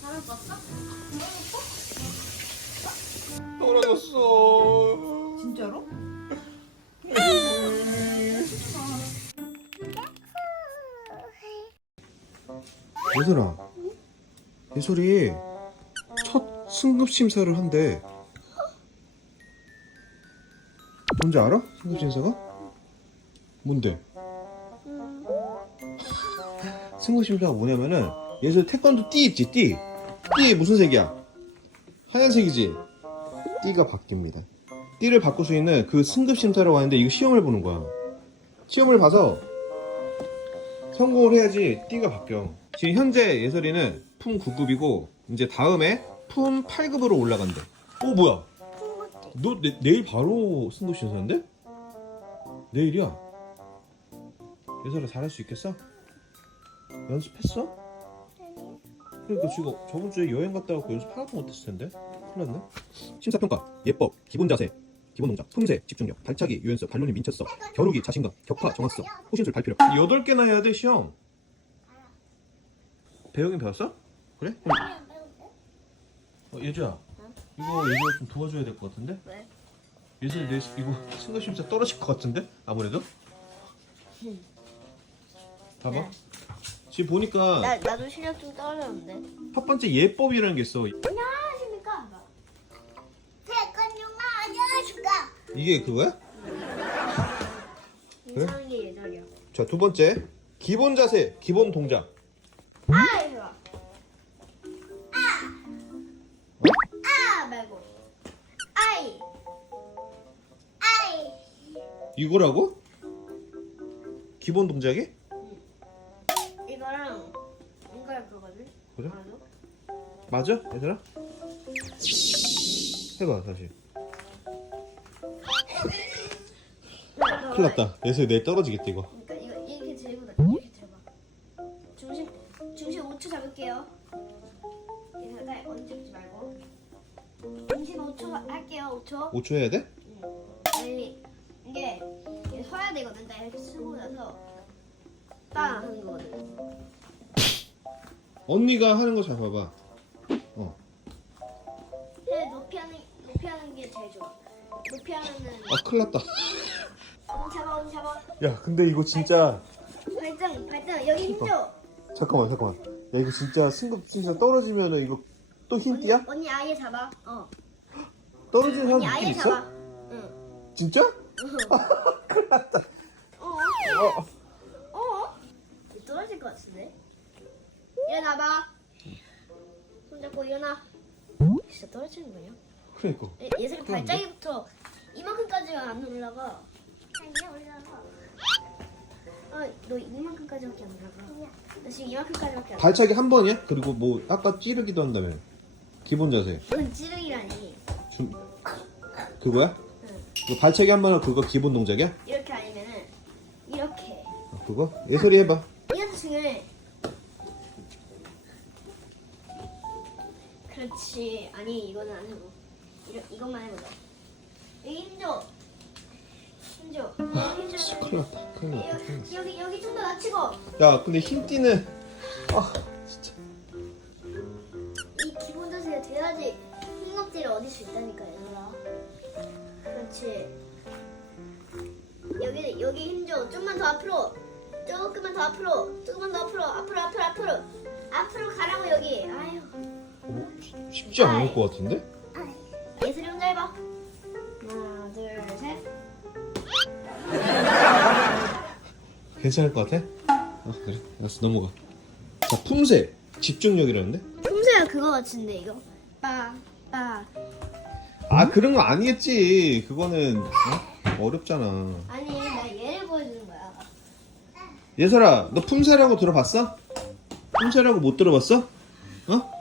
사람 봤어? 떨어졌어. 진짜로? 얘들아, 예솔이 첫 승급 심사를 한대. 뭔지 알아? 승급 심사가? 뭔데? 승급 심사가 뭐냐면은 예솔 태권도 띠 있지 띠. 띠 무슨 색이야? 하얀색이지. 띠가 바뀝니다. 띠를 바꿀 수 있는 그 승급 심사를 왔는데 이거 시험을 보는 거야. 시험을 봐서 성공을 해야지 띠가 바뀌어. 지금 현재 예설이는 품 9급이고 이제 다음에 품 8급으로 올라간대. 어 뭐야? 너 내, 내일 바로 승급 심사인데? 내일이야. 예설아 잘할 수 있겠어? 연습했어? 그러니까 지금 저번 주에 여행 갔다 와서 연습 하나도 못했을 텐데. 큰일 났네. 심사평가, 예법, 기본 자세, 기본 동작, 품새, 집중력, 발차기, 유연성, 발론이 민첩성, 겨루기, 자신감, 격파, 정확성, 호신술, 발표력. 여덟 개나 해야 돼 시험. 배우긴 배웠어? 그래? 어, 예주야, 이거 예주가 좀 도와줘야 될 것 같은데? 왜? 예주 내 이거 승급 심사 떨어질 것 같은데? 아무래도. 봐봐. 지금 보니까 나 나도 실력 좀 떨어졌는데. 첫 번째 예법이라는 게 있어. 안녕하십니까? 태권도가 안녕하십니까? 이게 그거야? 인사하는 게 예절이야. 자, 두 번째. 기본 자세, 기본 동작. 아 와. 아. 아 말고. 아이. 아이. 이거라고? 기본 동작이? 그래? 맞아? 얘들아? 해봐, 다시. 큰일 났다. 예슬 내일 떨어지겠다, 이거. 그러니까 이거 이렇게 들고 다 이렇게 들어봐. 중심 중심 5초 잡을게요. 얘들아 언제 잡지 말고. 중심 5초 할게요. 5초. 5초 해야 돼? 빨리 이게 이게 서야 되거든. 나 이렇게 쓰고 나서 딱 하는 거거든. 언니가 하는 거 잘 봐봐. 어. 근데 높이 하는 높이 하는 게 제일 좋아. 높이 하면은 아, 큰일 났다. 언니 잡아 언니 잡아. 야, 근데 이거 진짜. 발등 발등 여기 힘줘. 잠깐만, 잠깐만. 야, 이거 진짜 승급 진짜 떨어지면은 이거 또 언니, 힌트야? 언니 아예 잡아. 어. 떨어지는 사람 언니 느낌 아예 있어? 잡아. 응. 진짜? 어. 어. 어? 떨어질 것 같은데? 일어나봐. 손잡고 일어나. 진짜 떨어지는 거냐? 그러니까. 예- 예슬이 발자기부터 이만큼까지가 안 올라가. 아니야 올라가. 어, 너 이만큼까지밖에 안 올라가. 나 지금 이만큼까지밖에 안. 발차기 한 번이야? 그리고 뭐 아까 찌르기도 한다며. 기본 자세. 그건 찌르기라니. 좀 그거야? 응. 그 발차기 한 번은 그거 기본 동작이야? 이렇게 아니면은 이렇게. 아, 그거? 예설이 해봐. 그렇지. 아니 이거는 안 해보. 이러, 이것만 해보자. 여기 힘줘. 힘줘. 여기 진짜 힘줘. 큰일 났다. 큰일 났다. 큰일 났어. 여기 여기, 여기 좀 더 낮추고. 야, 근데 힘띠는 아, 진짜. 이 기본 자세가 돼야지 흰 껍질을 얻을 수 있다니까 얘들아 그렇지 여기 여기 힘줘 좀만 더 앞으로 조금만 더 앞으로 조금만 더 앞으로 앞으로 앞으로 앞으로 앞으로 가라고 여기 아유 어, 쉽지 않을 것 같은데? 예슬이 혼자 해봐 하나 둘 셋 괜찮을 것 같아? 아, 그래. 알았어, 넘어가. 자, 품새. 집중력이라는데? 품새가 그거 같은데 이거 빠 빠 아, 그런 거 아니겠지. 그거는 어? 렵잖아 아니 나 얘를 보여주는 거야 예설아, 너 품새라고 들어봤어? 품새라고 못 들어봤어? 어?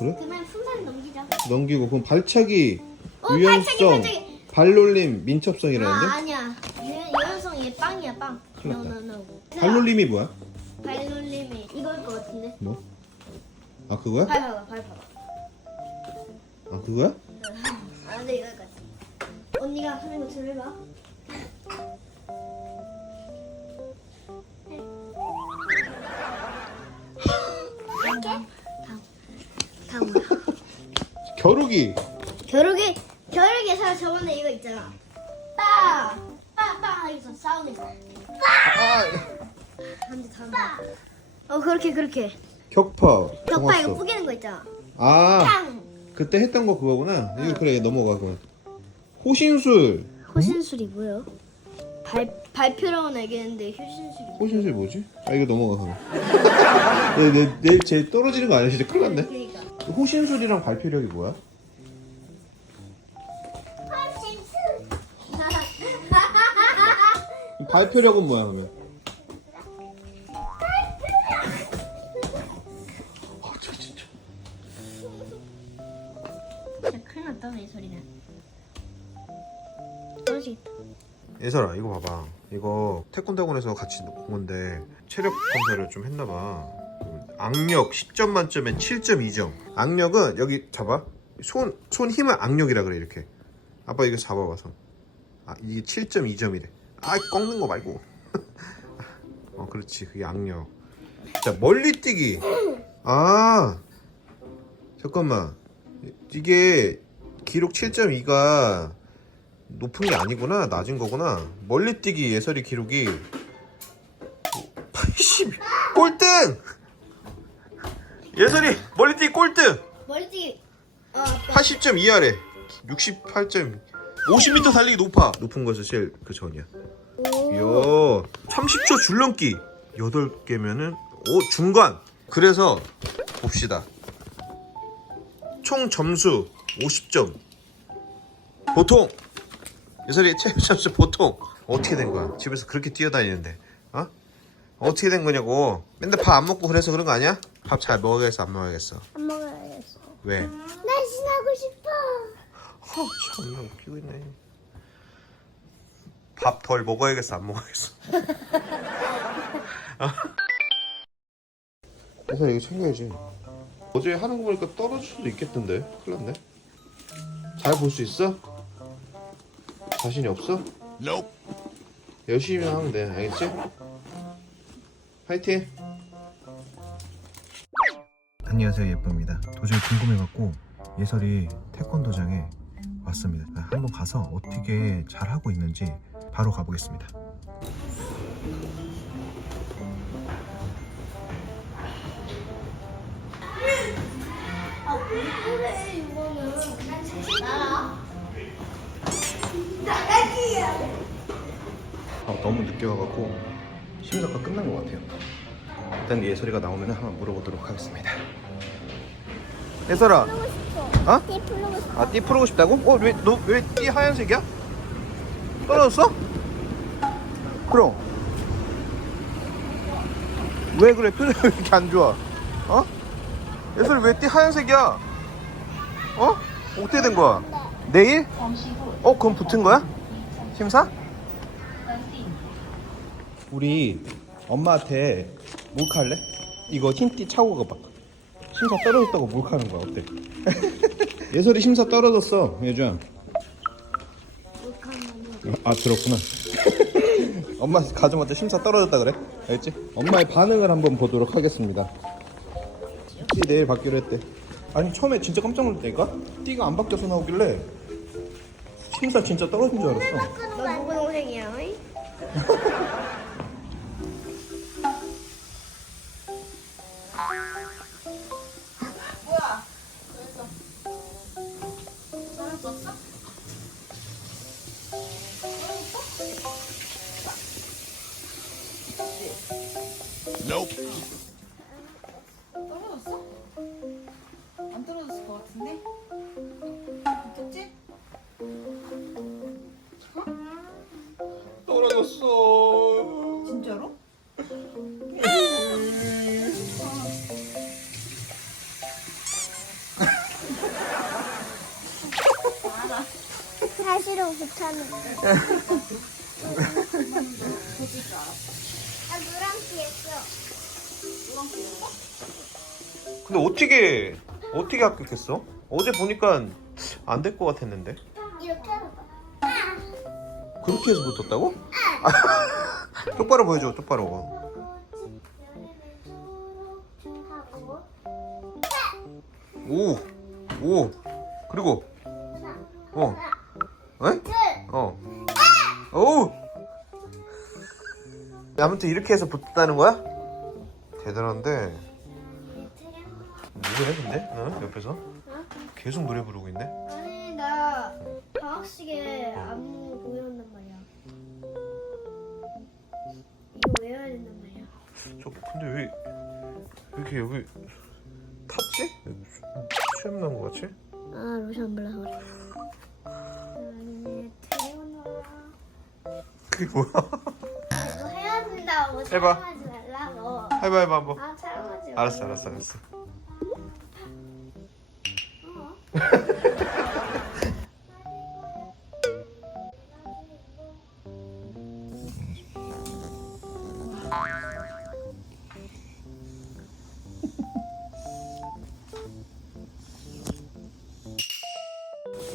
그래? 그러면 품새는 넘기자 넘기고 그럼 발차기, 어, 발차기, 유연성, 발차기. 발놀림, 아 민첩성이라는데? 아니야 유- 유연성 얘 빵이야 빵 큰일 났다. 발놀림이 뭐야? 발놀림이 이거일 것 같은데 뭐? 아 그거야? 발 봐봐 발 봐봐 아 그거야? 아 근데 이거일 것 같아 언니가 하는 거 들어봐 겨루기. 겨루기 겨루기에서 저번에 이거 있잖아. 빵! 빵빵 하면서 싸우는 거. 아, 한대 다. 어 그렇게 그렇게. 격파. 격파 이거. 뿌기는 거 있잖아. 아, 빵! 그때 했던 거 그거구나. 이거 그래 넘어가 그건. 호신술. 호신술이 뭐예요? 발 발표라고는 알겠는데 효신술이 뭐? 호신술 뭐지? 아 이거 넘어가 그럼. 내, 내, 내일 제 떨어지는 거 아니야? 진짜 큰일 났네. 호신술이랑 발표력이 뭐야? 발표력은 뭐야 그러면? 아, 저 진짜. 진짜 큰일 났다 이 소리는. 떨어지겠다. 예설아 이거 봐봐 이거 태권도학원에서 같이 본 건데 체력 검사를 좀 했나봐 악력 10점 만점에 7.2점 악력은 여기 잡아. 손, 손 힘을 악력이라 그래 이렇게. 아빠 이거 잡아봐 손 아, 이게 7.2점이래. 아 꺾는 거 말고. 어 그렇지. 그게 악력. 자 멀리 뛰기. 아 잠깐만. 이게 기록 7.2가 높은 게 아니구나. 낮은 거구나. 멀리 뛰기 예설이 기록이. 80 꼴등 예설이 멀리뛰기 꼴등. 머리띠. 어. 80.2하래. 68점. 50m 달리기 높아. 높은 것은 제일 그 전이야. 이야. 30초 줄넘기. 8개면은 오 중간. 그래서 봅시다. 총 점수 50점. 보통. 예설이 체육 점수 보통. 어떻게 된 거야? 집에서 그렇게 뛰어다니는데. 어? 어떻게 된 거냐고 맨날 밥 안 먹고 그래서 그런 거 아니야? 밥 잘 먹어야겠어 안 먹어야겠어 안 먹어야겠어. 왜? 날씬하고 싶어. 허, 참나 웃기고 있네. 밥 덜 먹어야겠어, 안 먹어야겠어. 그래서 이거 챙겨야지. 어제 하는 거 보니까 떨어질 수도 있겠던데. 큰일 났네. 잘 볼 수 있어? 자신이 없어? 열심히 하면 돼, 알겠지? 파이팅! 안녕하세요 예쁩니다 도저히 궁금해갖고 예설이 태권도장에 왔습니다 아, 한번 가서 어떻게 잘하고 있는지 바로 가보겠습니다 아, 왜 그래, 이거는. 나라. 나가기야. 아, 너무 늦게 와갖고 심사가 끝난 것 같아요 일단 예설이가 나오면 한번 물어보도록 하겠습니다 예설아 어? 띠 풀고 싶어. 아, 띠 풀고 싶다고? 어, 왜, 너, 왜 띠 하얀색이야? 떨어졌어? 그럼. 왜 그래? 표정이 왜 이렇게 안 좋아? 어? 예솔이 왜띠 하얀색이야? 어? 어떻게 된 거야? 내일? 어, 그럼 붙은 거야? 심사? 우리 엄마한테 몰카할래? 이거 흰띠 차고 가봐. 심사 떨어졌다고 몰카하는 거야, 어때? 예설이 심사 떨어졌어, 예주야. 아, 들었구나. 엄마 가자마자 심사 떨어졌다 그래? 알겠지? 엄마의 반응을 한번 보도록 하겠습니다. 띠 내일 받기로 했대. 아니, 처음에 진짜 깜짝 놀랐다니까? 띠가 안 바뀌어서 나오길래 심사 진짜 떨어진 줄 알았어. 너 누구 동생이야? 떨어졌어? 안 떨어졌을 것 같은데? 붙었지? 떨어졌어. 진짜로? 사실은 못하는데. 아, 노랑띠였어. 근데 어떻게 어떻게 합격했어? 어제 보니까 안 될 것 같았는데. 그렇게 해서 붙었다고? 똑바로 보여줘, 똑바로. 하고. 오, 오, 그리고 어, 에? 어, 오. 아무튼 이렇게 해서 붙다는 거야? 대단한데. 뭐해 근데? 응? 옆에서? 계속 노래 부르고 있네. 아니 나 방학식에 안무 보여한단 말이야. 이거 외워야 된단 말이야. 저 근데 왜 이렇게 여기 탔지? 수염 난거 같지? 아 로션 발라서 그래. 아니 태어나. 그게 뭐야? 된다고 해봐. 말라고. 해봐 해봐 한번. 아. 알았어 알았어 알았어. 어?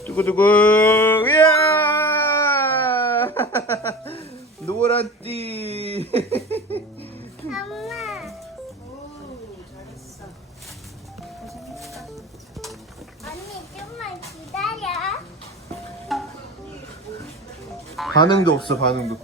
두구두구 이야 노란 띠 엄마. 오 잘했어. 언니 좀만 기다려. 반응도 없어 반응도